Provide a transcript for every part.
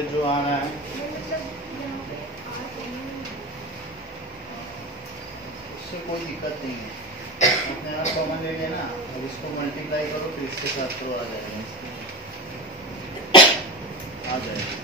पे जो आना है उससे कोई दिक्कत नहीं है, अपने आप कॉमन ले लेना, अब इसको मल्टीप्लाई करो फिर इसके साथ तो आ जाएगा, आ जाएगा।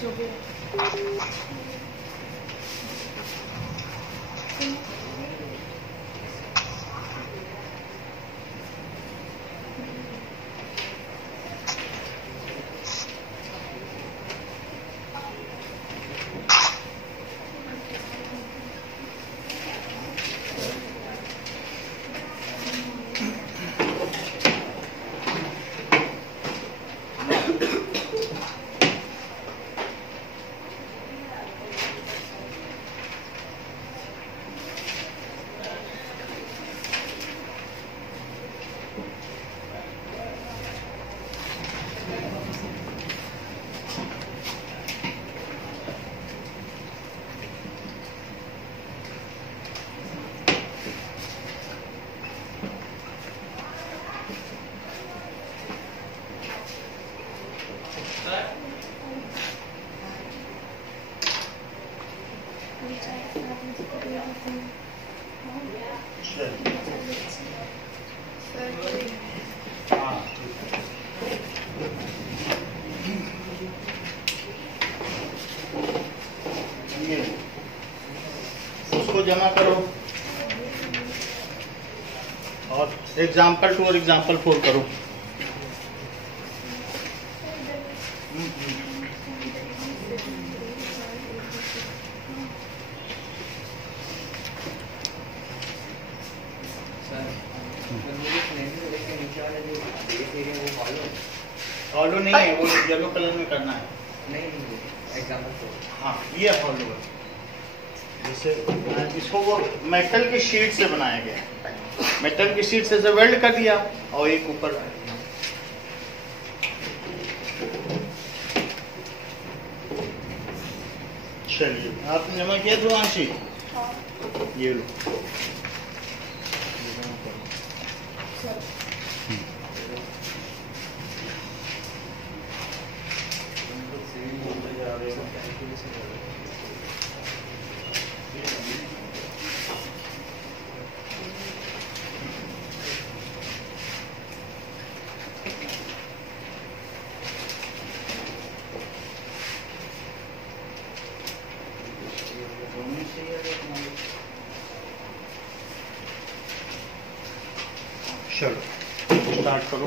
जो भी उसको जमा करो और एग्जाम्पल 2 और एग्जाम्पल 4 करो। हॉलो नहीं है, वो येलो कलर में करना है। नहीं एग्जाम्पल, हाँ ये हॉलो है, जैसे इसको वो मेटल की शीट से बनाया गया है, मेटल की शीट से वेल्ड कर दिया और एक ऊपर चलिए आपने जमा किया ध्रुवांशी, ये लो चलो स्टार्ट करो।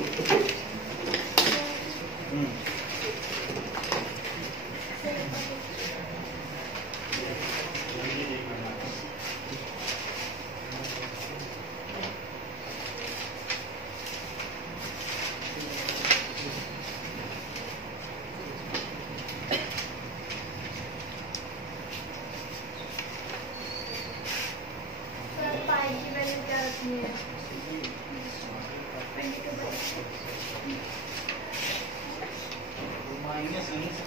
माइनस यहीं से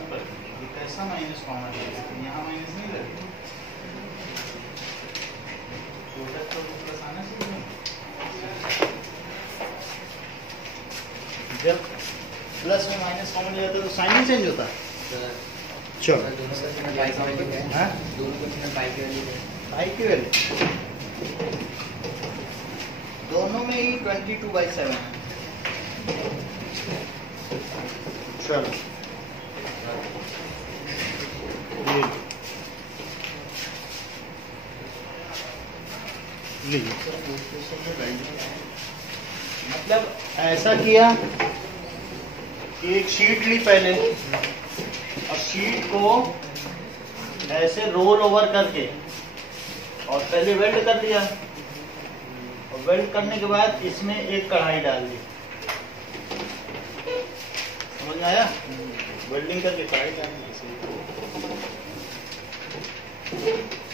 ऊपर कैसा माइनस कॉमन है, यहाँ माइनस नहीं लगेगा, तो प्लस आना चाहिए। जब प्लस में माइनस कॉमन ले जाता है तो साइन ही चेंज होता है। चलो दोनों का पाई की वैल्यू है, हाँ दोनों का पाई की वैल्यू है, पाई की वैल्यू दोनों में ही 22/7 है। चलो ये लीजिए। मतलब ऐसा किया कि एक शीट ली पहले और शीट को ऐसे रोल ओवर करके और पहले वेल्ड कर दिया और वेल्ड करने के बाद इसमें एक कढ़ाई डाल दी। समझ में आया? वेल्डिंग करके कढ़ाई डाल दी।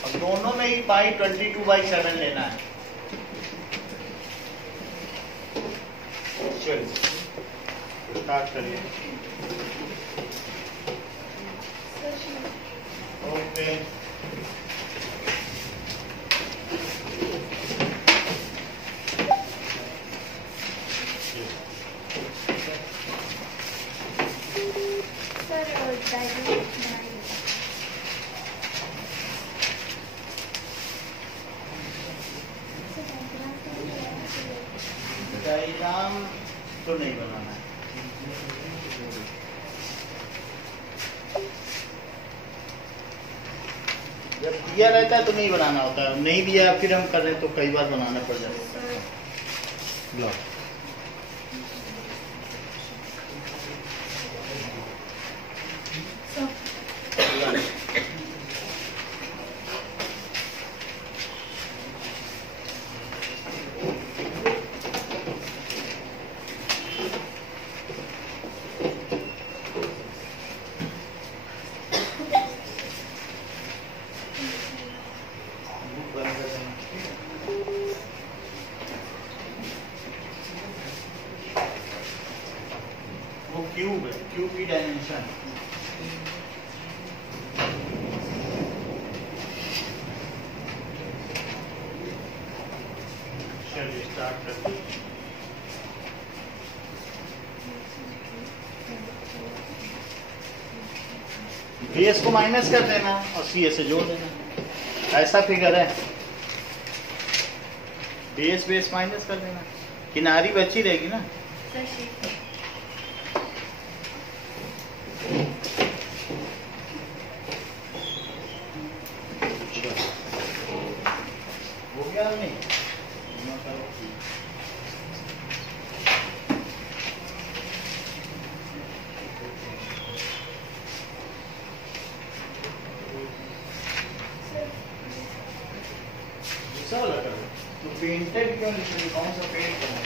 अब दोनों में ही पाई 22/7 लेना है। चलिए स्टार्ट करिए। ओके डायग्राम तो नहीं बनाना है। जब दिया रहता है तो नहीं बनाना होता है, नहीं दिया फिर हम कर रहे हैं तो कई बार बनाना पड़ जाता है। लो वो क्यूब है, क्यूब की डायमेंशन। चलिए स्टार्ट करते हैं। बेस को माइनस कर देना और सी से जोड़ देना। ऐसा फिगर है, बेस बेस माइनस कर देना, किनारी बची रहेगी ना। हो गया नहीं? दूसरा वाला कर दो। तो पेंटेड क्यों लिखोगे? कौन सा पेंट करना है?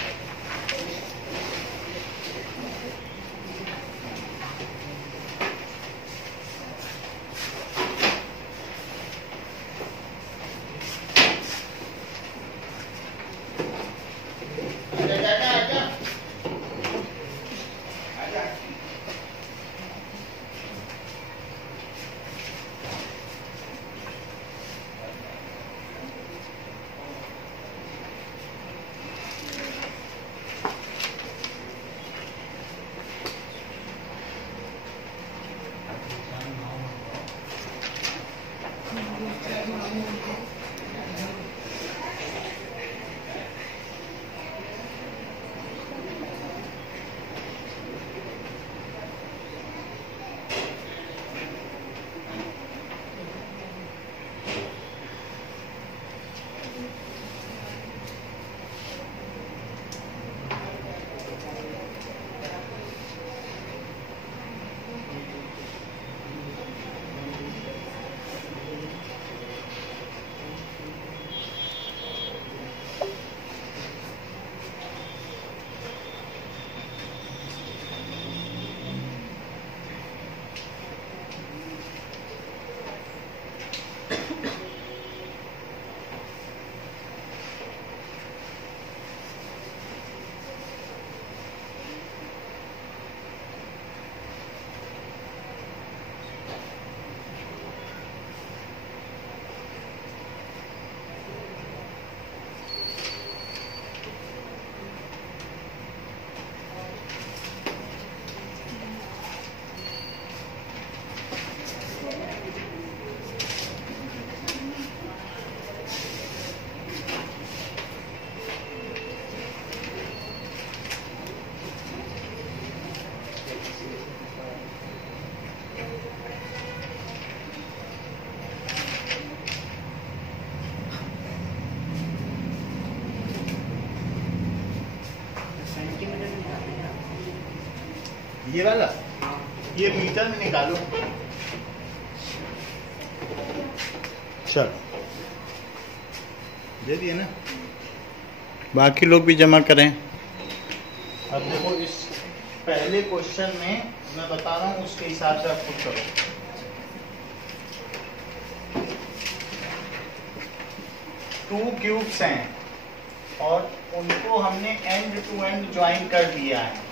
ये वाला, ये मीटर में निकालो। चलो दे दिए ना, बाकी लोग भी जमा करें। अब देखो इस पहले क्वेश्चन में मैं बता रहा हूँ, उसके हिसाब से आप खुद करो। टू क्यूब्स हैं और उनको हमने एंड टू एंड ज्वाइन कर दिया है।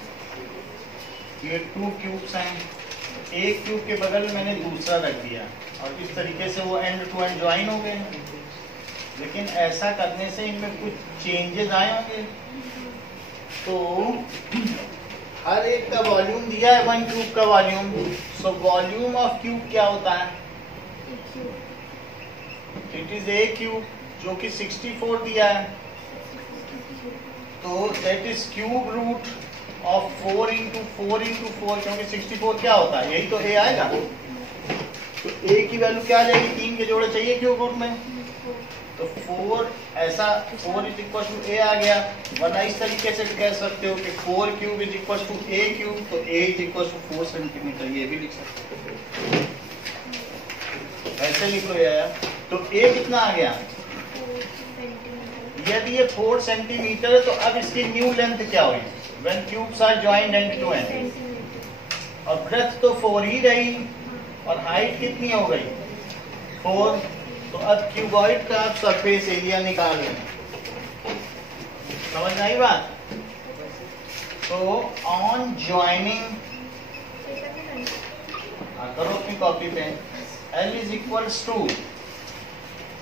ये टू क्यूब्स हैं, एक क्यूब के बगल में मैंने दूसरा रख दिया और इस तरीके से वो एंड टू एंड ज्वाइन हो गए। लेकिन ऐसा करने से इनमें कुछ चेंजेस आए होंगे। तो हर एक का वॉल्यूम दिया है, वन क्यूब का volume. So volume of cube क्या होता है? इट इज ए क्यूब, जो कि 64 दिया है। तो that is cube root of 4 into 4 into 4, क्योंकि 64 क्या होता है, यही तो ए आएगा। तो ए की वैल्यू क्या आ जाएगी? 3 के जोड़े चाहिए क्यूब रूट में, तो 4 ऐसा 4 इज इक्वल टू ए आ गया। वरना इस तरीके से कह सकते हो कि 4 cube is equal to A cube, तो A is equal to 4 centimetre, ये भी लिख सकते हो। ऐसे लिख लो यार। तो ए कितना आ गया? यदि ये 4 सेंटीमीटर है तो अब इसकी न्यू लेंथ क्या हुई? When cubes are joined end to end, और ब्रेथ तो 4 ही रही और हाइट कितनी हो गई? 4। तो अब क्यूबॉइड का आप सरफेस एरिया निकाल लेना। समझ में आई बात? तो ऑन ज्वाइनिंग, करो अपनी कॉपी पे, L is equals to,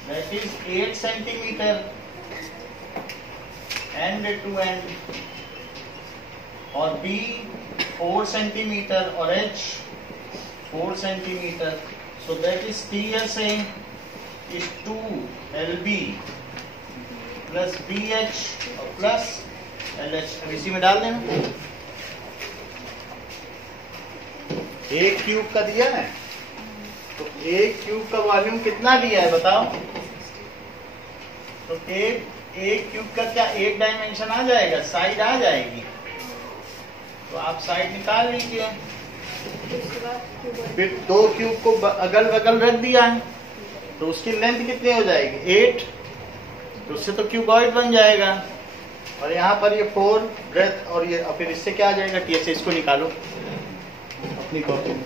that is 8 centimetre and to and, और B 4 सेंटीमीटर और H 4 centimetre. So that is TSA is 2LB plus BH और प्लस LH। अब इसी में डाल देना। एक क्यूब का दिया है, तो एक क्यूब का वॉल्यूम कितना दिया है बताओ? तो एक क्यूब का क्या एक डायमेंशन आ जाएगा, साइड आ जाएगी। तो आप साइड निकाल लीजिए। फिर 2 क्यूब को अगल बगल रख दिया है, तो उसकी लेंथ कितनी हो जाएगी? 8। तो उससे तो क्यूबॉइड बन जाएगा। और यहाँ पर ये 4 ब्रेथ, और ये फिर इससे क्या आ जाएगा? TSA। इसको निकालो अपनी कॉपी में।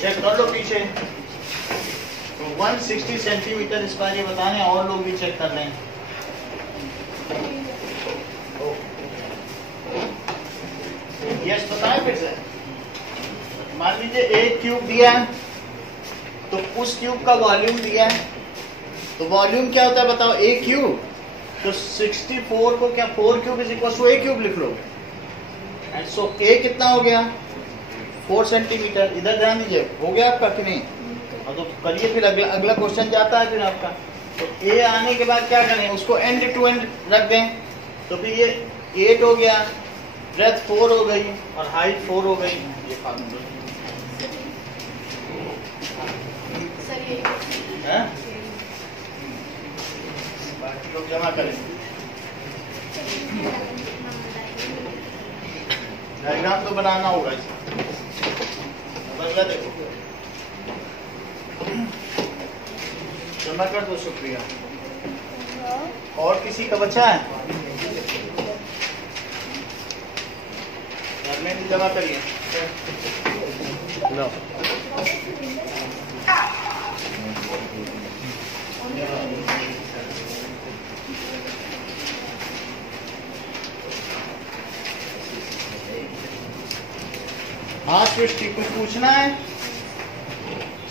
चेक कर लो पीछे। तो 160 सेंटीमीटर स्क्वायर ये बताने, और लोग भी चेक कर लें। यस बताएं फिर से। मान लीजिए एक क्यूब दिया है, तो उस क्यूब का वॉल्यूम दिया है। तो वॉल्यूम क्या होता है बताओ? A cube. तो 64 को क्या 4 cube is equal to A cube लिख लो। एंड सो ए कितना हो गया? 4 सेंटीमीटर। इधर ध्यान दीजिए, हो गया आपका कि नहीं? तो करिए फिर, अगला क्वेश्चन जाता है फिर आपका। तो ए आने के बाद क्या करें? उसको एंड टू एंड रख दें। तो फिर ये 8 हो गया, ब्रेथ 4 हो गई और हाइट 4 हो गई। ये फार्मूला है। बाकी लोग जमा करें। डायग्राम तो बनाना होगा इसका। अगला देखो, जमा कर दो। शुक्रिया। और किसी का बचा है? करने नहीं, जमा करिए। लो हाँ सृष्टि, कुछ पूछना है?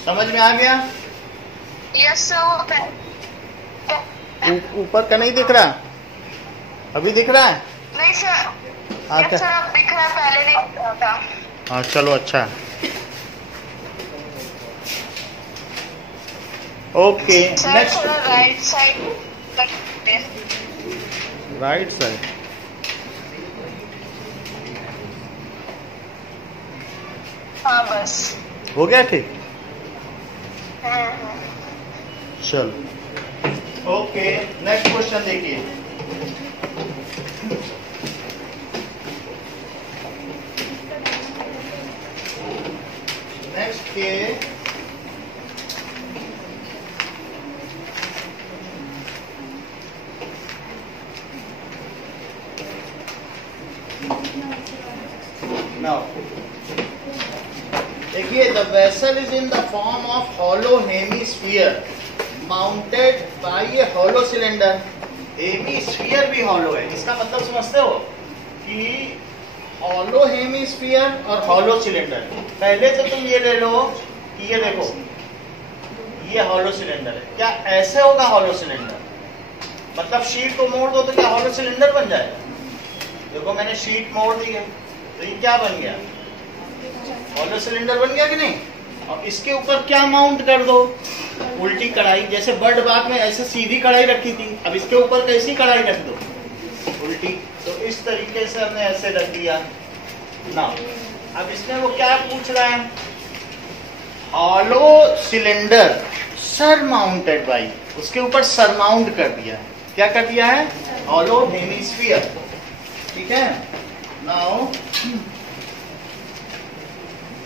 समझ में आ गया? Yes sir. ऊपर का नहीं दिख रहा? अभी दिख रहा है? नहीं सर। हाँ यस सर, अब दिख रहा है, पहले नहीं दिख रहा था। हाँ चलो अच्छा। Okay next. Right side. Right side हाँ बस। हो गया ठीक? हम्म। चलो ओके, नेक्स्ट क्वेश्चन देखिए। नेक्स्ट के नाउ देखिए, the vessel is in the form of hollow hemisphere mounted by a hollow cylinder. Hemisphere भी हॉलो है, इसका मतलब समझते हो कि हॉलो हेमीस्फीयर और हॉलो सिलेंडर। पहले तो तुम ये ले लो कि ये देखो, ये हॉलो सिलेंडर है। क्या ऐसे होगा हॉलो सिलेंडर? मतलब शीट को मोड़ दो तो क्या हॉलो सिलेंडर बन जाएगा? देखो मैंने शीट मोड़ दी है तो ये क्या बन गया? हॉलो सिलेंडर बन गया कि नहीं? और इसके ऊपर क्या माउंट कर दो? उल्टी कढ़ाई। जैसे बर्ड बाग में ऐसे सीधी कढ़ाई रखी थी, अब इसके ऊपर कैसी कढ़ाई रख दो? उल्टी। तो इस तरीके से हमने ऐसे रख दिया ना। अब इसमें वो क्या पूछ रहा है? Hollow cylinder sir mounted by, उसके ऊपर सर माउंट कर दिया है। क्या कर दिया है? Hollow hemisphere. ठीक है। Now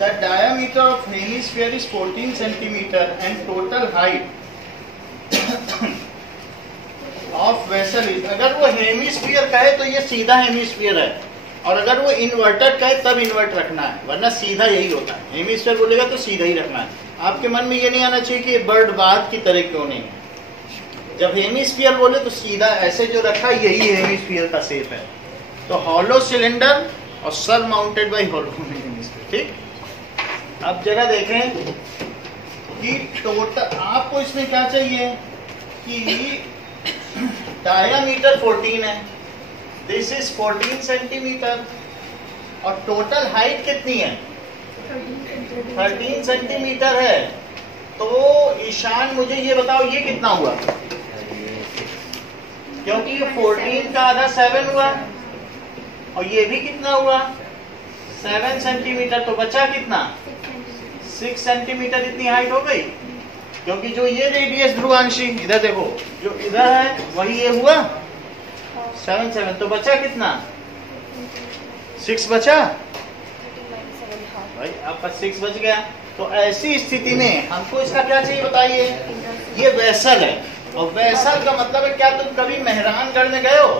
the diameter of hemisphere is 14 centimeter and total height of vessel is, अगर वो हेमीस्फीयर कहे तो ये सीधा हेमीस्फीयर है, और अगर वो इन्वर्टेड कहे तब इन्वर्ट रखना है, वरना सीधा यही होता है। हेमीस्फीयर बोलेगा तो सीधा ही रखना है। आपके मन में ये नहीं आना चाहिए कि बर्ड बाथ की तरह क्यों नहीं है। जब हेमीस्फीयर बोले तो सीधा ऐसे जो रखा है यही हेमीस्फीयर का शेप है। तो हॉलो सिलेंडर और sir mounted by hollow hemisphere. ठीक। अब जगह देखें कि टोटल आपको इसमें क्या चाहिए कि डायामीटर 14 है, दिस इज 14 सेंटीमीटर, और टोटल हाइट कितनी है? 13 सेंटीमीटर है। तो ईशान मुझे ये बताओ ये कितना हुआ? क्योंकि ये 14 का आधा 7 हुआ, और ये भी कितना हुआ? 7 सेंटीमीटर। तो बचा कितना? 6 सेंटीमीटर। इतनी हाइट हो गई, क्योंकि जो ये रेडियस ध्रुवांशी इधर देखो, जो इधर है वही ये हुआ 7 तो बचा कितना? 6 बचा भाई, आपका 6 बच गया। तो ऐसी स्थिति में हमको इसका क्या चाहिए बताइए? ये वेसल है, और वेसल का मतलब है क्या? तुम कभी मेहरानगढ़ में गए हो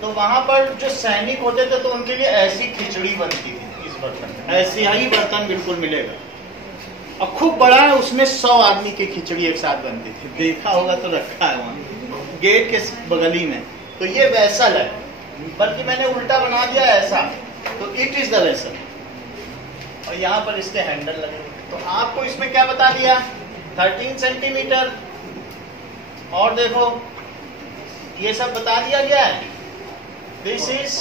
तो वहां पर जो सैनिक होते थे तो उनके लिए ऐसी खिचड़ी बनती थी, इस बर्तन में ऐसी ही बर्तन बिल्कुल मिलेगा, और खूब बड़ा है, उसमें 100 आदमी की खिचड़ी एक साथ बनती थी। देखा होगा तो रखा है वहां गेट के बगली में। तो ये वेसल है, बल्कि मैंने उल्टा बना दिया ऐसा, तो इट इज द वेसल। और यहाँ पर इसके हैंडल लगे हुए। तो आपको इसमें क्या बता दिया? 13 सेंटीमीटर, और देखो ये सब बता दिया गया है। दिस इज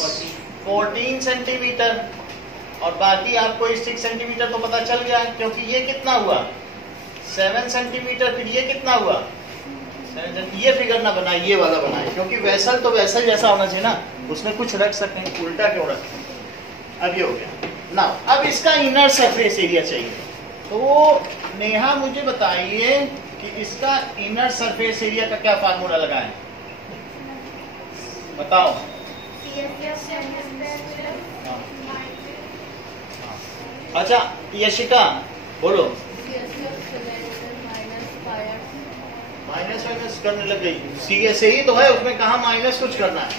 14 सेंटीमीटर, और बाकी आपको 6 सेंटीमीटर तो पता चल गया, क्योंकि ये कितना हुआ? 7 सेंटीमीटर। फिर ये कितना हुआ? 7। ये फिगर ना बनाए, ये वाला बनाए, क्योंकि वेसल तो वेसल जैसा होना चाहिए ना, उसमें कुछ रख सकें, उल्टा क्यों रखें? अब ये हो गया ना। अब इसका इनर सरफेस एरिया चाहिए। तो नेहा मुझे बताइए कि इसका इनर सरफेस एरिया का क्या फार्मूला लगाएं? बताओ। अच्छा यशिका बोलो। माइनस माइनस करने लग गई। सी एस ही तो है, उसमें कहा माइनस कुछ करना है?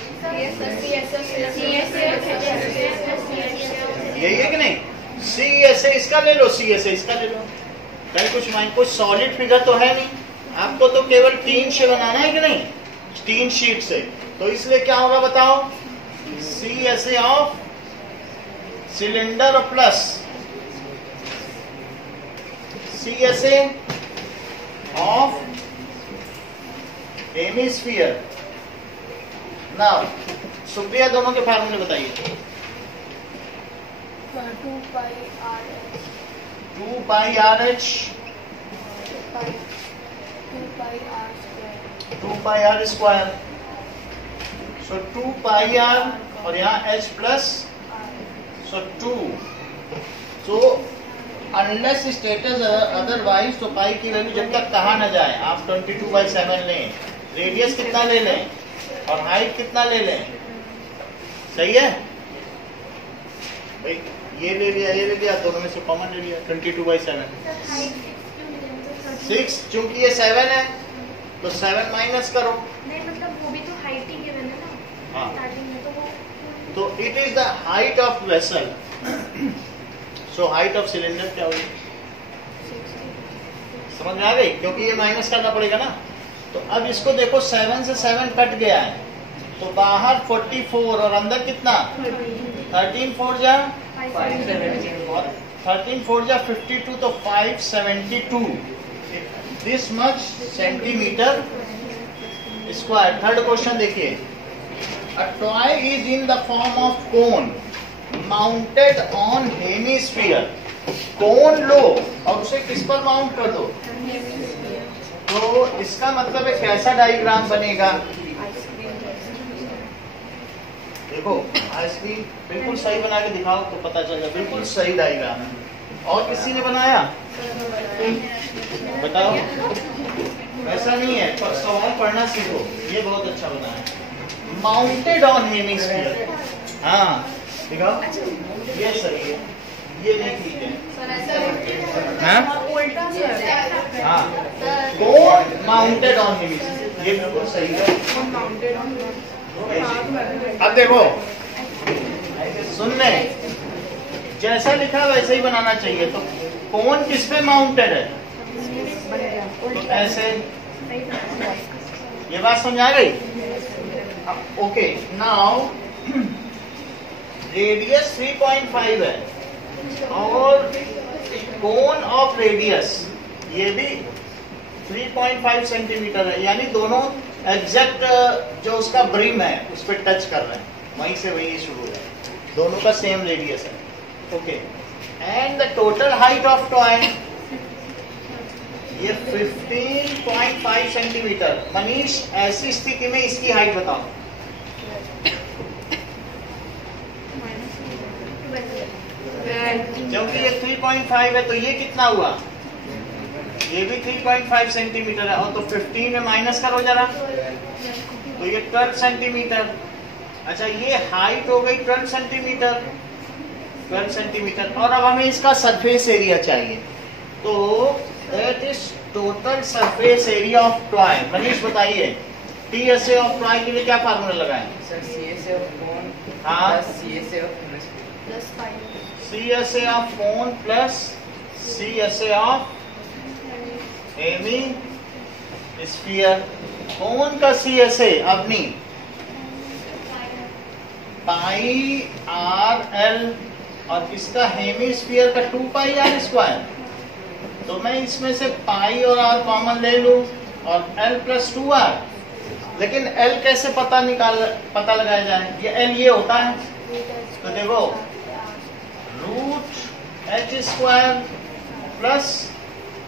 यही है कि नहीं? सी एस ए इसका ले लो, सी एस ए इसका ले लो। कहीं कुछ सॉलिड फिगर तो है नहीं, आपको तो केवल 3 से बनाना है कि नहीं? 3 शीट से। तो इसलिए क्या होगा बताओ? C S A of cylinder plus C S A of hemisphere. Now Supriya दोनों के फार्मूले बताइए। 2 pi RH 2 pi RH 2 pi R square. So 2 pi R और यहाँ H plus, so 2। So unless status otherwise, तो पाई की वैल्यू जब तक कहा ना जाए, आप 22/7 लें, रेडियस कितना ले लें और हाइट कितना ले लें, सही है भाई, ये ले लिया दोनों में से कॉमन ले लिया 22/7। 6 चूंकि ये 7 है तो 7 माइनस करो। नहीं मतलब वो भी तो हाइट ही गिवन है ना हाँ। स्टार्टिंग में, तो वो तो it is the height of vessel. So height of cylinder क्या होगी, समझ में आ गई, क्योंकि ये माइनस करना पड़ेगा ना। तो अब इसको देखो 7 से 7 कट गया है, तो बाहर 44 और अंदर कितना 13 4 जा 13 4 जा 52, तो 572 this much centimetre square. Third question देखिए, a toy is in the form of cone mounted on hemisphere. Cone लो और उसे किस पर माउंट कर दो, तो इसका मतलब है कैसा डायग्राम बनेगा, देखो आइसक्रीम बिल्कुल सही बना के दिखाओ तो पता चल जाए, बिल्कुल सही डायग्राम है। और किसी ने बनाया बताओ, ऐसा नहीं है, पर सवाल पढ़ना सीखो, ये बहुत अच्छा बना है। माउंटेड ऑन हेमिस्फीयर, हाँ दिखाओ, ये सही है, ये नहीं ठीक है, हाँ कोन माउंटेड ऑन हेमिस्फीयर, ये बिल्कुल सही है। अब देखो सुनने, जैसा लिखा वैसे ही बनाना चाहिए। तो कोन किस पे माउंटेड है, तो ऐसे, ये बात समझ आ गई। ओके नाउ रेडियस 3.5 है और कोन ऑफ रेडियस ये भी 3.5 सेंटीमीटर है, यानी दोनों एग्जैक्ट जो उसका ब्रिम है उस पर टच कर रहे हैं, वहीं से वहीं शुरू है, दोनों का सेम रेडियस है। Okay, and the total height of toy ये 15.5 सेंटीमीटर। मनीष ऐसी स्थिति में इसकी हाइट बताओ, क्योंकि ये 3.5 है तो ये कितना हुआ, ये भी 3.5 सेंटीमीटर है, और तो 15 में माइनस करो जरा, तो ये 12 सेंटीमीटर। अच्छा ये हाइट हो गई 12 सेंटीमीटर, 12 सेंटीमीटर। और अब हमें इसका सरफेस एरिया चाहिए, तो that is total surface area of toy. Manish बताइए, टीएसए ऑफ टॉय के लिए क्या फार्मूला लगाएं? सर सीएसए ऑफ कोन हाँ, plus CSA of hemisphere. CSA of cone plus CSA of hemisphere. Cone का सीएसए अपनी पाई आर एल, और इसका हेमिस्फीयर का 2 पाई आर स्क्वायर। तो मैं इसमें से पाई और आर कॉमन ले लूं और एल प्लस 2r। लेकिन एल कैसे पता लगाया जाए, ये एल ये होता है, तो देखो root H square plus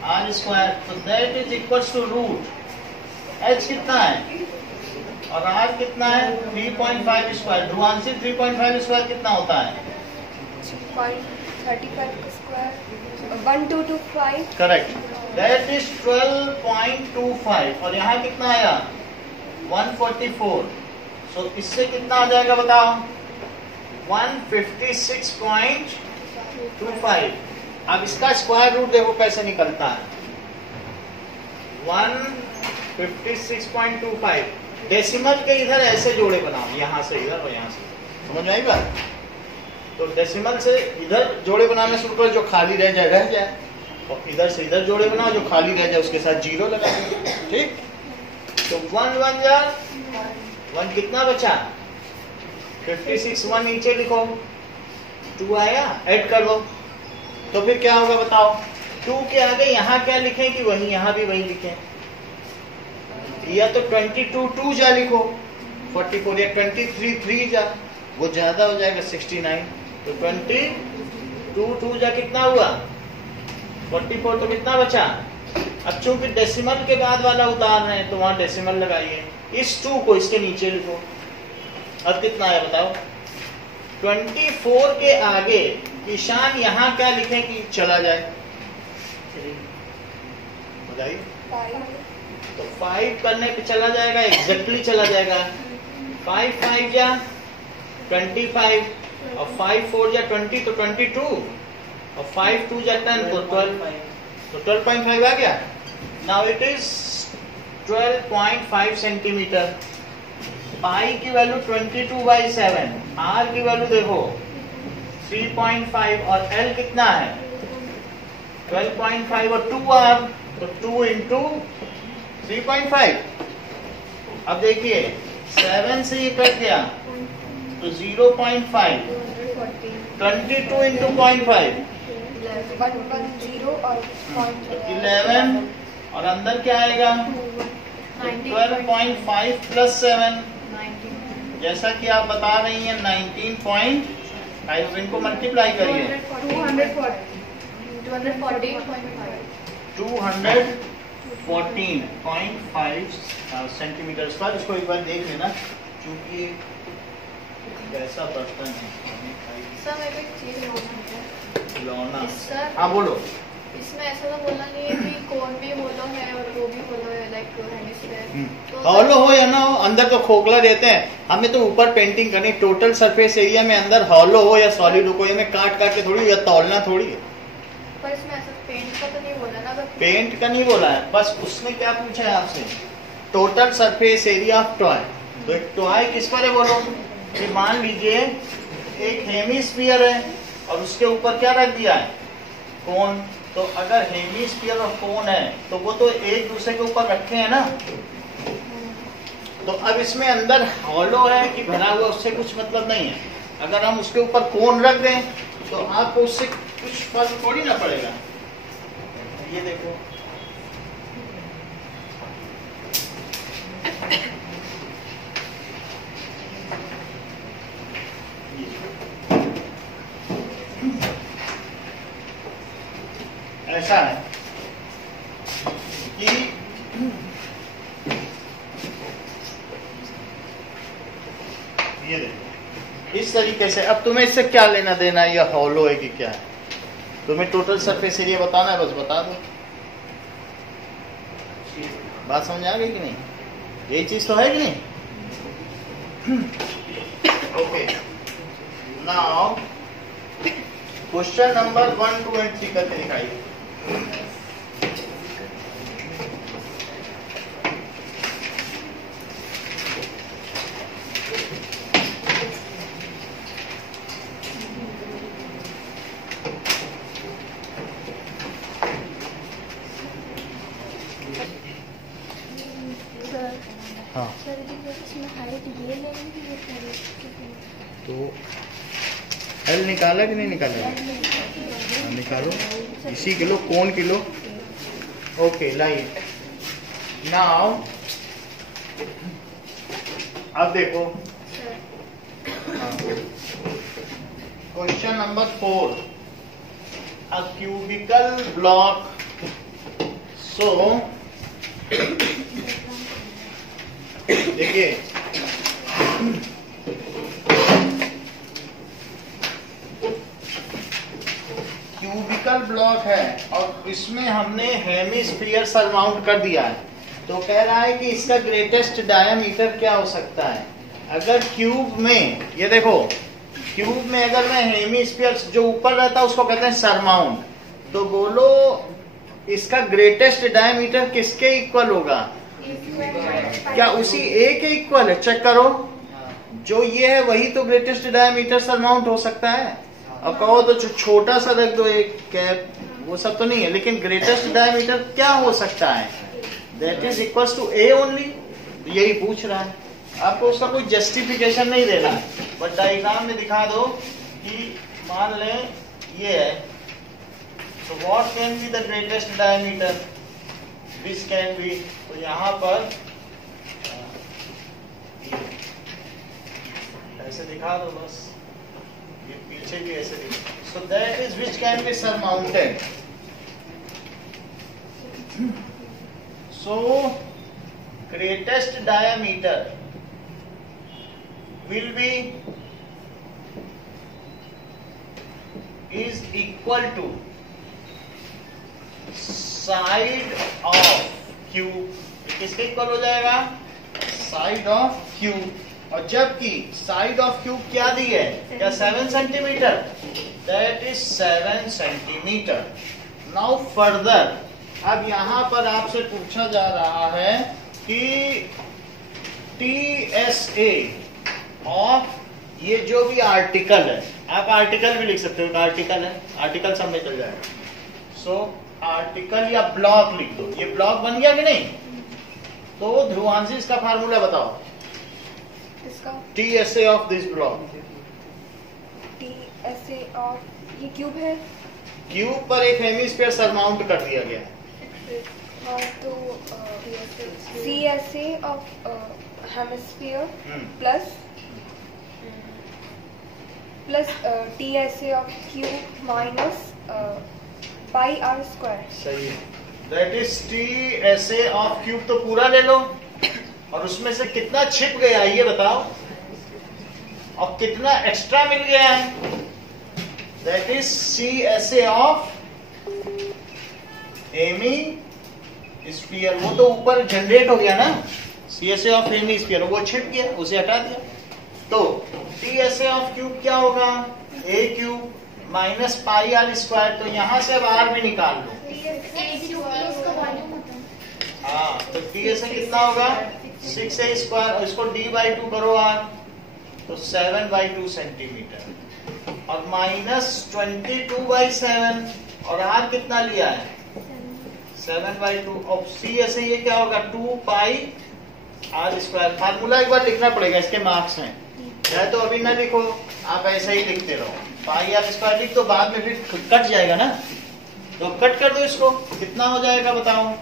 R square, तो that is equal to root H कितना है और आर कितना है 3.5 स्क्वायर। ध्रुवांशी 3.5 स्क्वायर कितना होता है, 35 स्क्वायर 1225। Correct, that is 12.25। और यहाँ कितना आया 144। सो इससे कितना आ जाएगा बताओ, 156.25। अब इसका स्क्वायर रूट देखो कैसे निकलता है, 156.25। डेसिमल के इधर ऐसे जोड़े बनाओ, यहाँ से इधर और यहाँ से, समझ में आई बात। तो डेसिमल से इधर जोड़े बनाने शुरू करो, जो खाली रह जाए, और इधर से इधर जोड़े बनाओ, जो खाली रह जाए उसके साथ जीरो लगा, ठीक। तो 1 1 जा 1, कितना बचा 56। 1 नीचे लिखो, 2 आया, ऐड कर दो, तो फिर क्या होगा बताओ, 2 के आगे यहाँ क्या लिखें कि वही यहाँ भी वही लिखें, या तो 22 2 जा लिखो 44, या 23 3 जा, वो ज्यादा हो जाएगा 69। तो 22 2 जा कितना हुआ 44, तो कितना बचा। अब चूंकि डेसिमल के बाद वाला उतार रहे हैं तो वहां डेसिमल लगाइए, इस 2 को इसके नीचे लिखो। अब कितना है बताओ, 24 के आगे ईशान यहाँ क्या लिखे कि चला जाए, बताइए। 5 तो 5 करने पे चला जाएगा, एग्जैक्टली चला जाएगा। 5 5 या 25 और 5 4 या 20 तो 22 और 5 2 या 10 तो 12, तो 12.5 आ गया। Now it is 12.5 centimetre. Pi की वैल्यू 22/7, आर की वैल्यू देखो 3.5 और एल कितना है 12.5 और 2r, तो 2 इंटू 3.5। अब देखिए 7 से ये कट गया तो 0.5, 22 इंटू 0.5 110 और 11 और अंदर क्या आएगा 12.5 प्लस 7, जैसा कि आप बता रही हैं 19.5, इनको मल्टीप्लाई करिए 214.5 सेंटीमीटर स्क्वायर। इसको एक बार देख लेना क्योंकि कैसा बर्तन है। सर मेरे को एक चीज खिलौना। सर हाँ बोलो। इसमें ऐसा तो बोलना नहीं है कि कौन भी होलो है और वो भी होलो है, लाइक हेमिस्फीयर। हॉलो हो या ना हो, अंदर तो खोखला रहते हैं, हमें तो ऊपर पेंटिंग करनी। टोटल सरफेस एरिया में अंदर हॉलो हो या सॉलिड हो, कोई हमें काट काट के थोड़ी या तौलना थोड़ी है। पर इसमें ऐसा पेंट का तो नहीं बोला ना, अगर पेंट का नहीं बोला है, बस उसने क्या पूछा है आपसे, total surface area of toy. तो एक टॉय किस पर है बोलो कि मान लीजिए एक हेमिस्फीयर है और उसके ऊपर क्या रख दिया है कोन। तो अगर हेमिस्फीयर और कोन है तो वो तो एक दूसरे के ऊपर रखे हैं ना। तो अब इसमें अंदर हॉलो है कि भरा हुआ उससे कुछ मतलब नहीं है। अगर हम उसके ऊपर कोन रख दें तो आपको उससे कुछ फर्क थोड़ी ना पड़ेगा। ये देखो ऐसा है कि ये देखो इस तरीके से। अब तुम्हें इससे क्या लेना देना है, या हॉलो है कि क्या है, तुम्हें टोटल सरफेस एरिया बताना है, बस बता दो। बात समझ आ गई कि नहीं? यही चीज तो है कि नहीं? Okay, now question number 1, 2 and 3 करके दिखाइए। हाँ सर इसमें हाइट ये लेंगे ये तो एल निकाला कि नहीं निकाला? निकालो, इसी किलो कौन किलो। ओके लाइए नाउ। अब देखो question number 4, a cubical block. सो देखिए क्यूबिकल ब्लॉक है और इसमें हमने हेमिस्फीयर सरमाउंट कर दिया है। तो कह रहा है कि इसका ग्रेटेस्ट डायमीटर क्या हो सकता है। अगर क्यूब में, ये देखो क्यूब में अगर मैं हेमिस्फीयर जो ऊपर रहता है उसको कहते हैं सरमाउंट, तो बोलो इसका ग्रेटेस्ट डायमीटर किसके इक्वल होगा? क्या उसी ए के इक्वल है? चेक करो, जो ये है वही तो ग्रेटेस्ट डायमीटर सरमाउंट हो सकता है। अब कहो तो छोटा सा रख दो एक कैप, वो सब तो नहीं है, लेकिन ग्रेटेस्ट डायमीटर क्या हो सकता है? That is equals to A only. यही पूछ रहा है, आपको उसका कोई जस्टिफिकेशन नहीं देना है, बट डायग्राम में दिखा दो कि मान लें ये है, तो what can be the greatest diameter, this can be. तो यहाँ पर ऐसे दिखा दो बस, ये पीछे भी ऐसे दिखा। So that is which can be surmounted. So greatest diameter will be equal to side of cube. किसके इक्वल हो जाएगा? Side of cube. और जबकि साइड ऑफ क्यूब क्या दी है? क्या 7 centimetre? That is 7 centimetre. Now further, अब यहां पर आपसे पूछा जा रहा है कि TSA ऑफ ये जो भी आर्टिकल है, आप आर्टिकल भी लिख सकते हो, आर्टिकल है, आर्टिकल सब में चल जाएगा। सो आर्टिकल या ब्लॉक लिख दो। ये ब्लॉक बन गया कि नहीं? तो ध्रुवांशी इसका फार्मूला बताओ। इसका TSA of this block. TSA of ये क्यूब है। क्यूब पर एक हेमिस्फीयर सरमाउंट कर दिया गया है। हाँ, तो CSA of hemisphere plus TSA of cube minus pi R square. सही है। That is TSA of cube. तो पूरा ले लो और उसमें से कितना छिप गया ये बताओ, और कितना एक्स्ट्रा मिल गया है। That is CSA of hemisphere. वो तो ऊपर जनरेट हो गया ना, CSA ऑफ हेमी स्फीयर, वो छिप गया, उसे हटा दिया। तो TSA ऑफ क्यूब क्या होगा? A cube minus pi R square. तो यहां से अब आर भी निकाल लो। हाँ, तो TSA कितना होगा? 6A स्क्वायर, और इसको D/2 करो आर, तो 7/2 सेंटीमीटर, और माइनस 22/7, और आर कितना लिया है? 7/2। और CSA ये क्या होगा? 2 पाई आर स्क्वायर। फार्मूला एक बार लिखना पड़ेगा इसके मार्क्स में, या तो अभी ना लिखो, आप ऐसे ही लिखते रहो। पाई आर स्क्वायर लिख दो, बाद में फिर कट जाएगा ना, तो कट कर दो इसको। कितना हो जाएगा बताओ?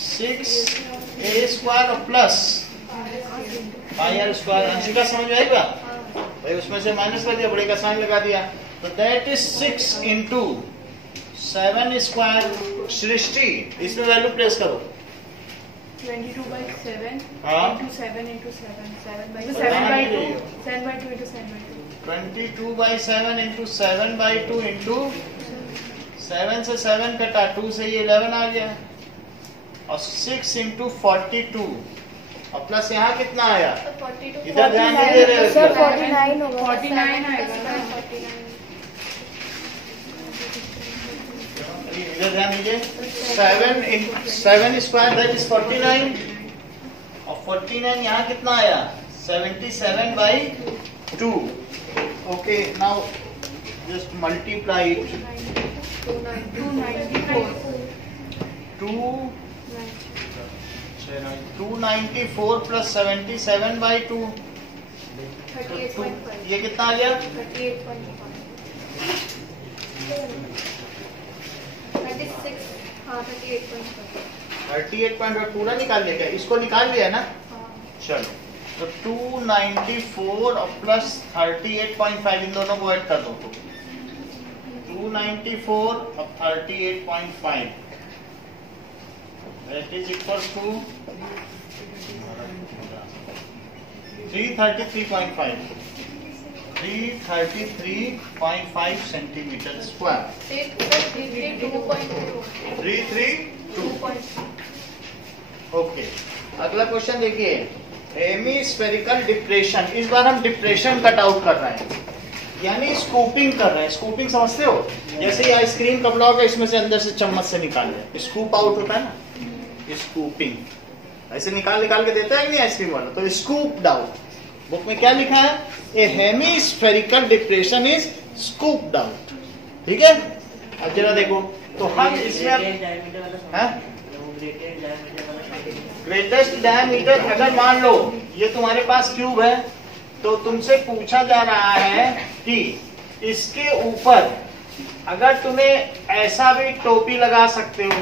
6A स्क्वायर और plus pi R square. Anshika समझ आएगा भाई? उसमें से माइनस कर दिया, बड़े का साइन लगा दिया। तो दैट इज 6 इंटू 7 स्क्वायर। सृष्टि, इसमें वैल्यू प्लेस करो। 22/7 हाँ? into 7 into 7 7/2 7/2 into 7/2 22/7 into 7/2 into 7 से 7 कटा, 2 से ये 11 आ गया, और 6 इंटू 42, और प्लस यहाँ कितना आया? इधर ध्यान नहीं दे रहे सर हो? 49 होगा। 49 आएगा ना। इधर ध्यान दीजिए। 7 स्क्वायर दैट इज 49, और 49 यहाँ कितना आया? 77/2। Okay, now just multiply it. 294 plus 77/2, 38.5 ये कितना आ गया? 36। हाँ, 38.5। 38.5 पूरा निकाल लिया क्या? इसको निकाल लिया ना? हाँ। चलो, तो 294 और प्लस 38.5 इन दोनों को ऐड कर दो। तो 294 और 38.5 that is equal to 333.5 centimetre square. 332। Okay, अगला क्वेश्चन देखिए। Hemispherical depression. इस बार हम डिप्रेशन कट आउट कर रहे हैं, यानी स्कूपिंग कर रहे हैं। स्कूपिंग समझते हो? जैसे ये आइसक्रीम का ब्लॉक है, इसमें से अंदर से चम्मच से निकाल ले, स्कूप आउट होता है ना, स्कूपिंग। ऐसे निकाल के देता है कि नहीं आइसक्रीम वाला? तो स्कूप्ड आउट। बुक में क्या लिखा है? A hemispherical depression is scooped out. ठीक है, अब जरा देखो, तो हम इसमें ग्रेटेस्ट डायमीटर, अगर मान लो ये तुम्हारे पास क्यूब है, तो तुमसे पूछा जा रहा है कि इसके ऊपर अगर तुम्हें ऐसा भी टोपी लगा सकते हो,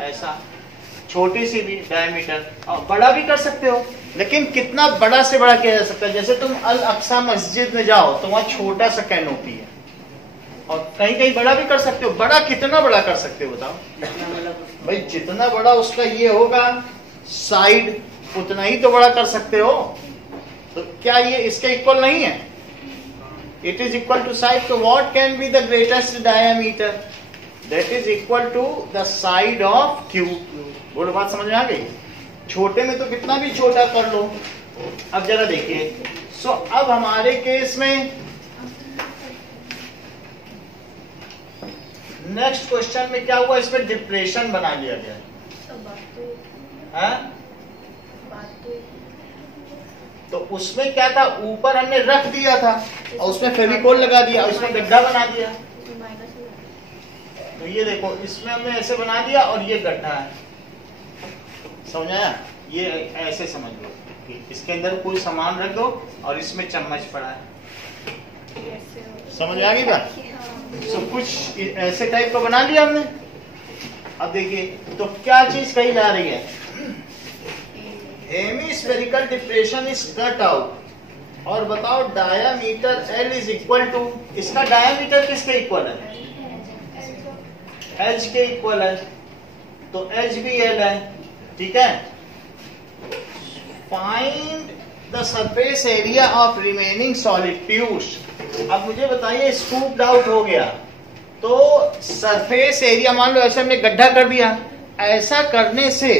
ऐसा छोटी सी भी डायमीटर, और बड़ा भी कर सकते हो, लेकिन कितना बड़ा से बड़ा किया जा सकता है? जैसे तुम अल अक्सा मस्जिद में जाओ तो वहां छोटा सा कैनोपी है, और कहीं कहीं बड़ा भी कर सकते हो। बड़ा कितना बड़ा कर सकते हो बताओ भाई? जितना बड़ा उसका ये होगा साइड, उतना ही तो बड़ा कर सकते हो। तो क्या ये इसके इक्वल नहीं है? it is equal to side. So what can be the greatest diameter? That is equal to the side of cube. बोलो बात समझ में आ गई? छोटे में तो कितना भी छोटा कर लो. अब जरा देखिए. सो अब हमारे केस में नेक्स्ट क्वेश्चन में क्या हुआ, इसमें डिप्रेशन बना लिया गया. तो उसमें क्या था, ऊपर हमने रख दिया था और उसमें फेविकोल लगा दिया, उसमें गड्ढा बना दिया. तो ये देखो, इसमें हमने ऐसे बना दिया और ये गड्ढा है. समझ आया? ये ऐसे समझ लो कि इसके अंदर कोई सामान रख दो और इसमें चम्मच पड़ा है. समझ आ गई बात? सब कुछ ऐसे टाइप का बना लिया हमने. अब देखिए तो क्या चीज कही जा रही है, hemispherical depression is cut out. और बताओ diameter L is equal to, इसका डायामीटर किसके इक्वल है? H के इक्वल है. तो H भी L है. ठीक है. Find the surface area of remaining solid. Piyush अब मुझे बताइए, स्कूप्ड आउट हो गया तो सरफेस एरिया, मान लो ऐसे हमने गड्ढा कर दिया, ऐसा करने से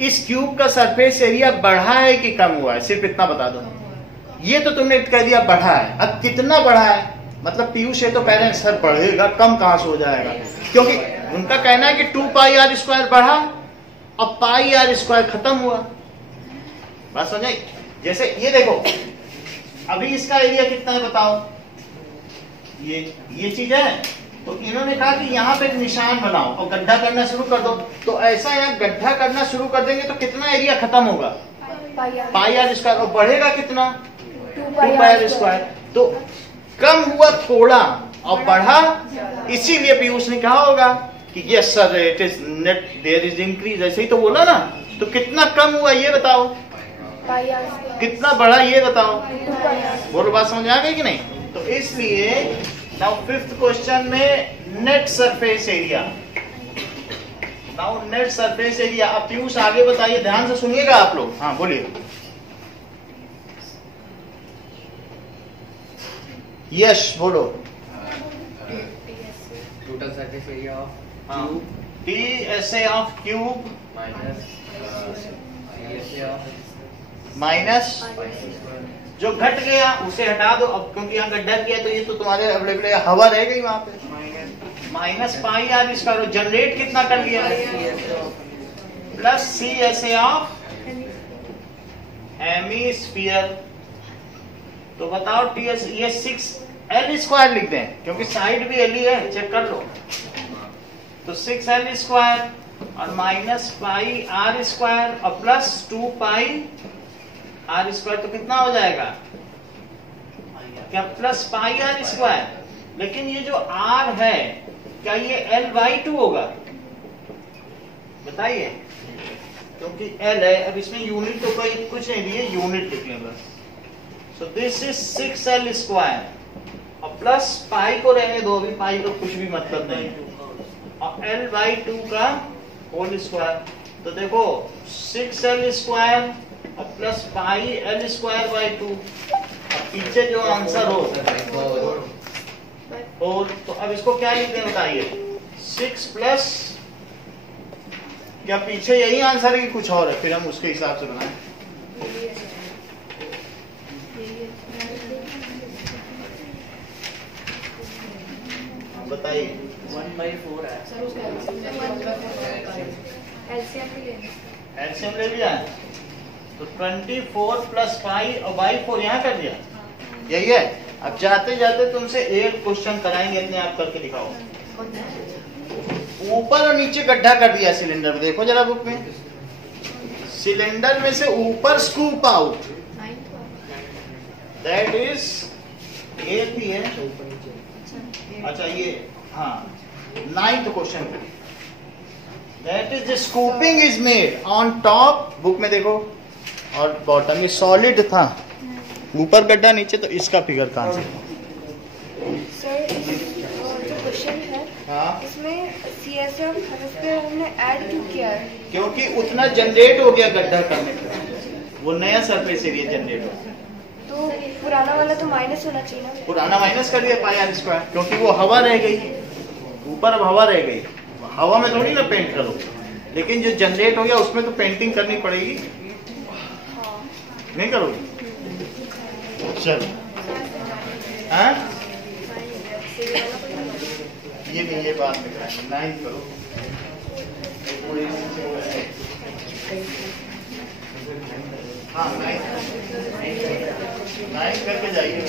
इस क्यूब का सरफेस एरिया बढ़ा है कि कम हुआ है? सिर्फ इतना बता दो. ये तो तुमने कह दिया बढ़ा है. अब कितना बढ़ा है? मतलब पीयूष ये तो कह रहे हैं सर बढ़ेगा, कम कहां से हो जाएगा? क्योंकि उनका कहना है कि 2πr² बढ़ा और πr² खत्म हुआ. बात समझे? जैसे ये देखो, अभी इसका एरिया कितना है बताओ. ये चीज है. तो इन्होंने कहा कि यहाँ पे निशान बनाओ और गड्ढा करना शुरू कर दो. तो ऐसा यहाँ गड्ढा करना शुरू कर देंगे तो कितना एरिया खत्म होगा? πr². और बढ़ेगा कितना? 2πr². तो कम हुआ थोड़ा और बढ़ा, इसीलिए पीयूष ने कहा होगा कि yes sir it is net there is increase. ऐसे ही तो बोला ना. तो कितना कम हुआ ये बताओ, कितना बढ़ा ये बताओ. बोलो बात समझ आ गई कि नहीं? तो इसलिए नाउ फिफ्थ क्वेश्चन में net surface area. Now net surface area. अब पीयूष आगे बताइए, ध्यान से सुनिएगा आप लोग. हाँ बोलिए. यश बोलो. Total surface area of cube TSA of cube minus जो घट गया उसे हटा दो. अब क्योंकि यहाँ गड्ढा किया तो ये तो तुम्हारे अवेलेबल हवा रह गई वहां पे. Minus πr². जनरेट कितना कर लिया? Plus CSA of hemisphere. तो बताओ TS, ये 6L² लिख दें क्योंकि साइड भी L ही है, चेक कर लो. तो 6L² और माइनस πr² और प्लस 2πr². तो कितना हो जाएगा? क्या प्लस πr². लेकिन ये जो R है क्या ये L/2 होगा? बताइए. क्योंकि L है. अब इसमें यूनिट तो कोई कुछ नहीं दिए, यूनिट लिख लें बस. सो दिस इज 6L² और प्लस पाई को रहने दो, अभी पाई को कुछ भी मतलब नहीं, और L/2 का होल स्क्वायर. तो देखो 6L² और प्लस πL²/2. पीछे जो आंसर हो और तो अब इसको क्या लिखते हैं बताइए? 6 प्लस, क्या पीछे यही आंसर है कि कुछ और है? फिर हम उसके हिसाब से बनाएं. बताइए. 1/4 है. एलसीएम ले लिया है तो 24 प्लस पाई और बाई 4 यहाँ कर दिया. यही है. अब जाते जाते तुमसे एक क्वेश्चन कराएंगे, अपने आप करके दिखाओ. ऊपर और नीचे गड्ढा कर दिया सिलेंडर में. देखो जरा बुक में, सिलेंडर में से ऊपर स्कूप आउट, दैट इज 8 ही है. अच्छा ये हाँ 9th question. That is the scooping is made on top. Book में देखो. और बॉटम ये सॉलिड था, ऊपर गड्ढा नीचे, तो इसका फिगर कहाँ से? सर जो क्वेश्चन है हाँ इसमें CSA और हेमिस्फीयर हमने ऐड क्यों किया है? क्योंकि उतना जनरेट हो गया गड्ढा करने का, वो नया सरफेस एरिया जनरेट हो. तो पुराना वाला तो माइनस होना चाहिए ना। पुराना माइनस कर दिया पाई आर स्क्वायर, क्योंकि वो हवा रह गई ऊपर, अब हवा रह गई। हवा में थोड़ी ना पेंट करो, लेकिन जो जनरेट हो गया उसमें तो पेंटिंग करनी पड़ेगी, नहीं करोगी? चलो हाँ ये नहीं, ये बात में कराएंगे। 9 करो, हाँ 9 करके जाइए।